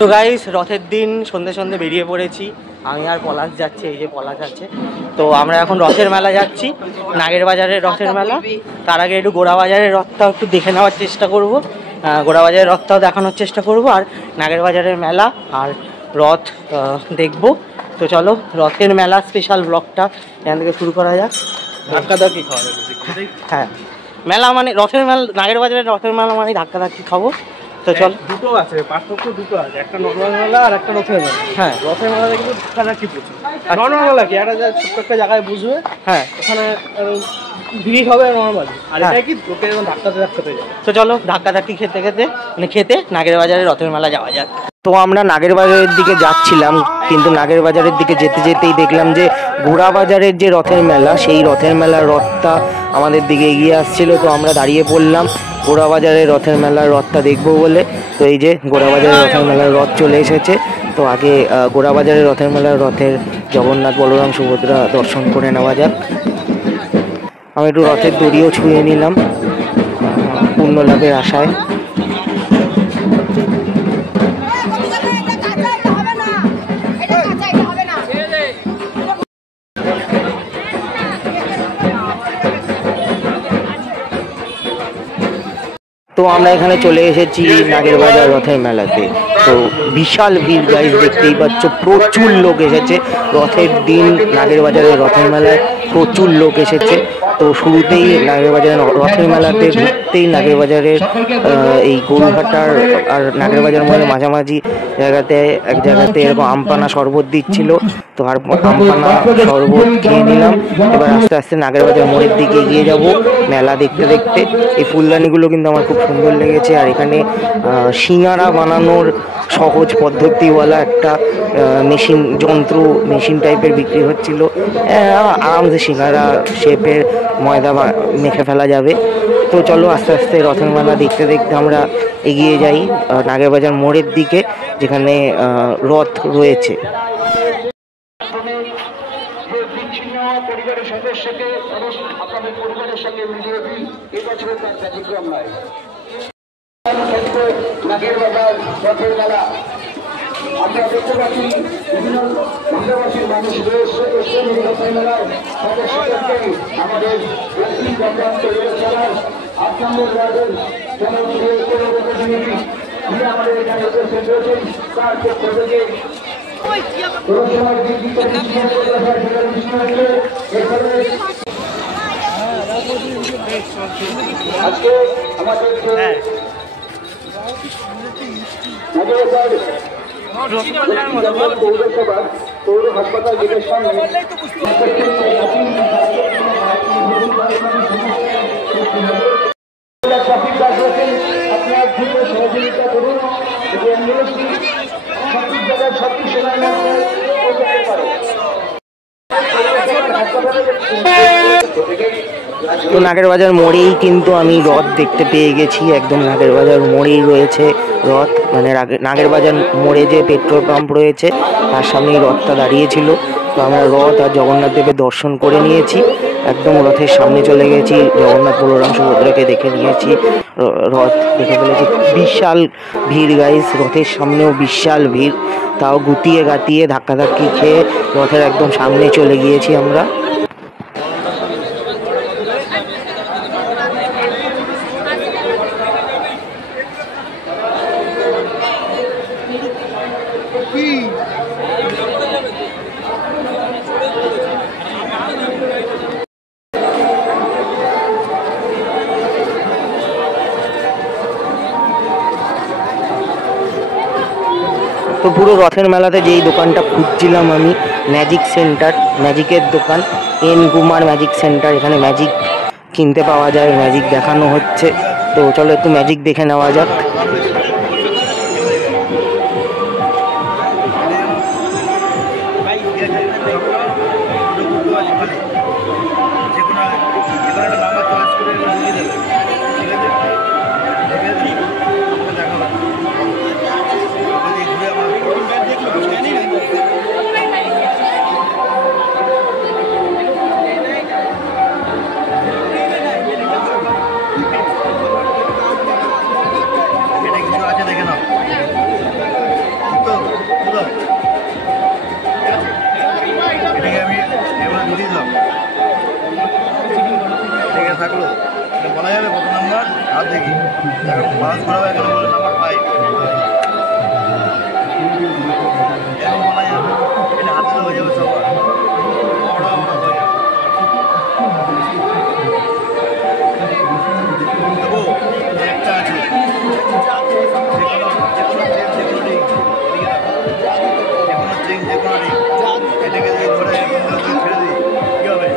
তো গাইস রথের দিন সন্ধ্যে সন্ধ্যে বেরিয়ে পড়েছি। আমি আর পলাশ যাচ্ছি, এই যে পলাশ আছে। তো আমরা এখন রথের মেলা যাচ্ছি, নাগের বাজারের রথের মেলা। তার আগে একটু গোড়া বাজারের রথটাও একটু দেখে নেওয়ার চেষ্টা করব, গোড়া বাজারের রথটাও দেখানোর চেষ্টা করব, আর নাগের বাজারের মেলা আর রথ দেখব। তো চলো রথের মেলা স্পেশাল ব্লগটা এখান থেকে শুরু করা যাক। ধাক্কাধাক্কি খাওয়া যাবে, হ্যাঁ মেলা মানে রথের মেলা, নাগের বাজারের রথের মেলা মানে ধাক্কাধাক্কি খাবো। তো চল, দুটো আছে, পার্থক্য দুটো আছে, একটা নর্মাল মেলা আর একটা রথের মেলা। হ্যাঁ রথের মেলাতে কিন্তু ধাক্কাধাক্কি প্রচুর। নর্মাল মেলা কি একটা ছোট্ট একটা জায়গায় বুঝবে, হ্যাঁ ওখানে ভিড় হবে নর্মালি, আর এটা কি লোকে এরকম ধাক্কাতে ধাক্কাতে যায়। তো চলো ধাক্কাধাক্কি খেতে খেতে মানে খেতে নাগের বাজারে রথের মেলা যাওয়া যাক। তো আমরা নাগের বাজারের দিকে যাচ্ছিলাম, কিন্তু নাগের বাজারের দিকে যেতে যেতেই দেখলাম যে গোড়া বাজারের যে রথের মেলা, সেই রথের মেলার রথটা আমাদের দিকে এগিয়ে আসছিল। তো আমরা দাঁড়িয়ে পড়লাম গোড়া বাজারের রথের মেলার রথটা দেখবো বলে। তো এই যে গোড়া বাজারের রথের মেলার রথ চলে এসেছে। তো আগে গোড়া বাজারের রথের মেলার রথের জগন্নাথ বলরাম সুভদ্রা দর্শন করে নেওয়া যাক। আমি একটু রথের দড়িও ছুঁয়ে নিলাম পূর্ণ লাভের আশায়। তো আমরা এখানে চলে এসেছি নাগের বাজার রথের মেলাতে। তো বিশাল ভিড় গাইস, দেখতেই পাচ্ছ প্রচুর লোক এসেছে রথের দিন। নাগের বাজারের রথের মেলায় প্রচুর লোক এসেছে। তো শুরুতেই নাগের বাজারের রথের মেলাতে ঢুকতেই নাগের বাজারের এই গরুঘাটার আর নাগের বাজার মোড়ের মাঝামাঝি জায়গাতে এক জায়গাতে এরকম আমপানা শরবত দিচ্ছিল। তো আর আমপানা শরবত খেয়ে নিলাম। এবার আস্তে আস্তে নাগের বাজার মোড়ের দিকে এগিয়ে যাব মেলা দেখতে দেখতে। এই ফুলদানিগুলো কিন্তু আমার খুব সুন্দর লেগেছে। আর এখানে সিঙ্গারা বানানোর সহজ পদ্ধতিওয়ালা একটা মেশিন টাইপের বিক্রি হচ্ছিল। আরামসে সিঙ্গারা শেপের ময়দা মেখে ফেলা যাবে। তো চলো আস্তে আস্তে রথের মেলা দেখতে দেখতে আমরা এগিয়ে যাই নাগের বাজার মোড়ের দিকে, যেখানে রথ রয়েছে। পরিবারের সদস্যকে আপনাদের পরিবারের সঙ্গে মিলিয়ে দিন, এবছরের তার ব্যতিক্রম নয়। নাগের বাজার রথের মেলা আমরা দেখতে পাচ্ছি বিভিন্ন ভাষাভাষীর মানুষ রয়েছে রথের মেলায়। তাদের সকলকে আমাদের চালার 8 নম্বর ওয়ার্ডের জনপ্রতিনিধি আমাদের এখানে উপস্থিত রয়েছেন। তার পক্ষ থেকে আজকে আমাদের পৌরসভা পৌর হাসপাতাল গেটের সামনে ট্রাফিক গার্ড রয়েছেন। আপনার দ্রুত সহযোগিতা করুন যে অ্যাম্বুলেন্সটি সঠিক জায়গায় সঠিক সময় মধ্যে পৌঁছাতে পারে। তো নাগের বাজার মোড়েই কিন্তু আমি রথ দেখতে পেয়ে গেছি। একদম নাগের বাজার মোড়েই রয়েছে রথ, মানে নাগের বাজার মোড়ে যে পেট্রোল পাম্প রয়েছে তার সামনেই রথটা দাঁড়িয়েছিল। তো আমরা রথ আর জগন্নাথ দেবের দর্শন করে নিয়েছি, একদম রথের সামনে চলে গেছি, জগন্নাথ বলরাম সুভদ্রাকে দেখে নিয়েছি, রথ দেখে ফেলেছি। বিশাল ভিড় গাইস, রথের সামনেও বিশাল ভিড়। তাও গুটিয়ে গাতিয়ে ধাক্কাধাক্কি খেয়ে রথের একদম সামনে চলে গিয়েছি আমরা। তো পুরো রথের মেলাতে যেই দোকানটা খুঁজছিলাম আমি, ম্যাজিক সেন্টার, ম্যাজিকের দোকান, এন কুমার ম্যাজিক সেন্টার। এখানে ম্যাজিক কিনতে পাওয়া যায়, ম্যাজিক দেখানো হচ্ছে। তো চলো একটু ম্যাজিক দেখে নেওয়া যাক। থাকলো বলা যাবে কত নাম্বার হাত দেখি বাস ঘোরাবে এখানে বলে নাম্বার 5 এরকম বলা যাবে এটা হাতে হয়ে যাবে সবার দেবো একটা আছে এটাকে ধরে ছেড়ে দিই কী হবে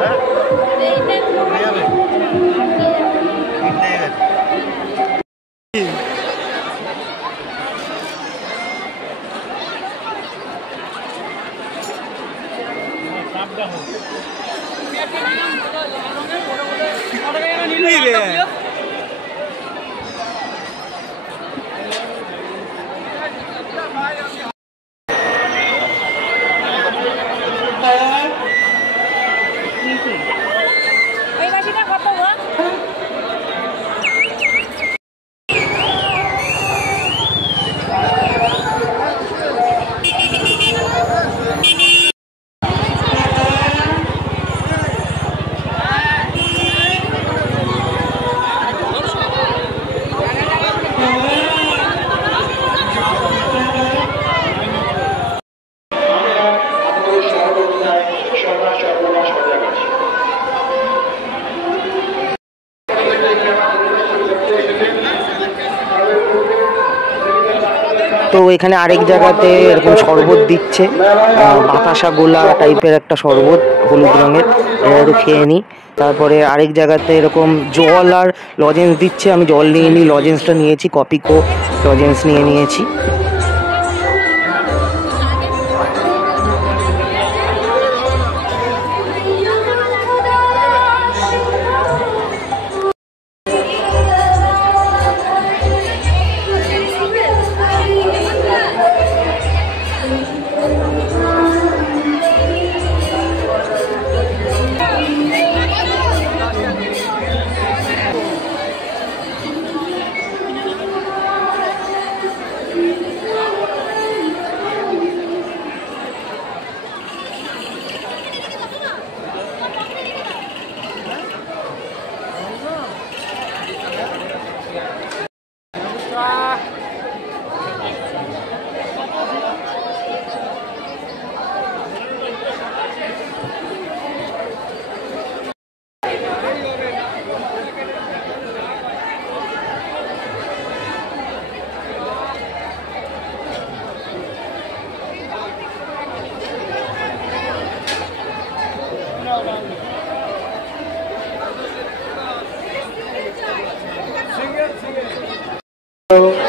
হ্যাঁ হয়ে যাবে তো এখানে আরেক জায়গাতে এরকম শরবত দিচ্ছে, বাতাসা গোলা টাইপের একটা শরবত হলুদ রঙের, এটা একটু খেয়ে নিই। তারপরে আরেক জায়গাতে এরকম জল আর লজেন্স দিচ্ছে, আমি জল নিয়ে নিই, লজেন্সটা নিয়েছি, কপিকো লজেন্স নিয়ে নিয়েছি।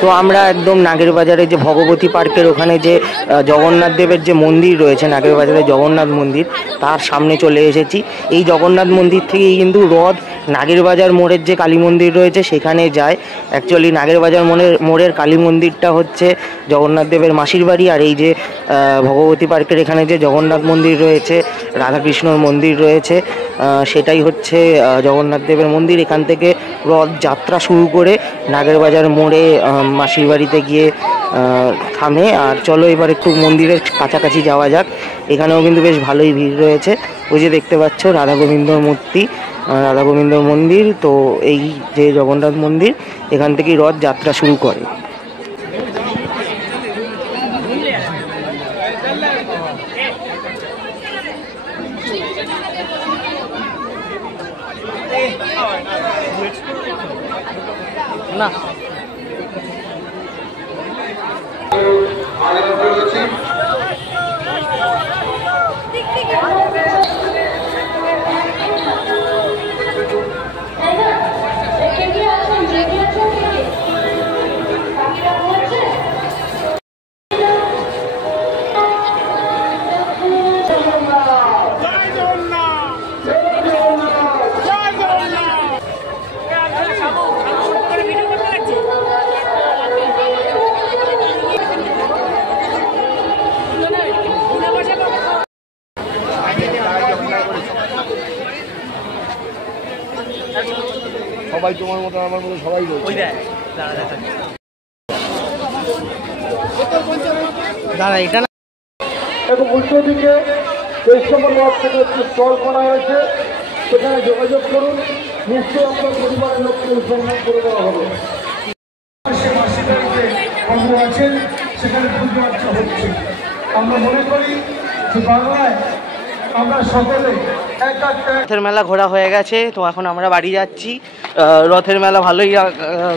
তো আমরা একদম নাগের বাজারে যে ভগবতী পার্কের ওখানে যে জগন্নাথ দেবের যে মন্দির রয়েছে, নাগের বাজারে জগন্নাথ মন্দির, তার সামনে চলে এসেছি। এই জগন্নাথ মন্দির থেকেই কিন্তু রথ নাগের বাজার মোড়ের যে কালী মন্দির রয়েছে সেখানে যায়। অ্যাকচুয়ালি নাগের বাজার মোড়ের কালী মন্দিরটা হচ্ছে জগন্নাথ দেবের মাসির বাড়ি, আর এই যে ভগবতী পার্কের এখানে যে জগন্নাথ মন্দির রয়েছে, রাধাকৃষ্ণর মন্দির রয়েছে, সেটাই হচ্ছে জগন্নাথ দেবের মন্দির। এখান থেকে রথ যাত্রা শুরু করে নাগের বাজার মোড়ে মাসির বাড়িতে গিয়ে থামে। আর চলো এবার একটু মন্দিরের কাছাকাছি যাওয়া যাক। এখানেও কিন্তু বেশ ভালোই ভিড় রয়েছে। ওই যে দেখতে পাচ্ছ রাধা গোবিন্দর মূর্তি, রাধা গোবিন্দর মন্দির। তো এই যে জগন্নাথ মন্দির, এখান থেকেই রথ যাত্রা শুরু করে। না সবাই তোমার মতো আমার মতো সবাই রয়েছে। দাদা এটা না এবং উল্টো দিকে সেই সময় থেকে একটু স্টল করা হয়েছে, সেখানে যোগাযোগ করুন, নিশ্চয়ই আপনার পরিবারের লোককে সম্মান করে দেওয়া হবে। মাসিবাড়িতে কর্ম আছেন, সেখানে পুজো আর্চা হচ্ছে। আমরা মনে করি যে বাংলায় আমরা সকলে এক একটা রথের মেলা ঘোরা হয়ে গেছে, তো এখন আমরা বাড়ি যাচ্ছি। রথের মেলা ভালোই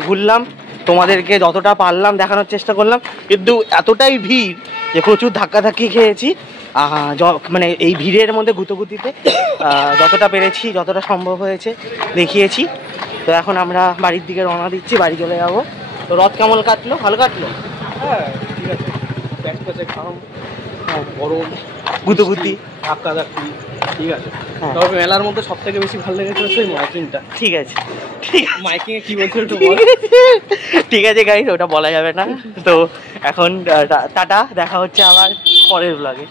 ঘুরলাম, তোমাদেরকে যতটা পারলাম দেখানোর চেষ্টা করলাম, কিন্তু এতটাই ভিড় যে প্রচুর ধাক্কাধাক্কি খেয়েছি। মানে এই ভিড়ের মধ্যে গুতোগুতিতে যতটা পেরেছি, যতটা সম্ভব হয়েছে দেখিয়েছি। তো এখন আমরা বাড়ির দিকে রওনা দিচ্ছি, বাড়ি চলে যাবো। তো রথ কেমন কাটলো? ভালো কাটলো? হ্যাঁ ঠিক আছে, ব্যাকপ্যাচে খাম, গরম, গুতোগুতি, ধাক্কা ধাক্কি, ঠিক আছে। হ্যাঁ। তবে মেলার মধ্যে সব থেকে বেশি ভালো লেগেছে হচ্ছে ওই মাইকিংটা। ঠিক আছে, ঠিক আছে, মাইকিংয়ে কি বলছিল একটু বল। ঠিক আছে গাইস, ওটা বলা যাবে না। তো এখন টাটা, দেখা হচ্ছে আবার পরের ব্লগে।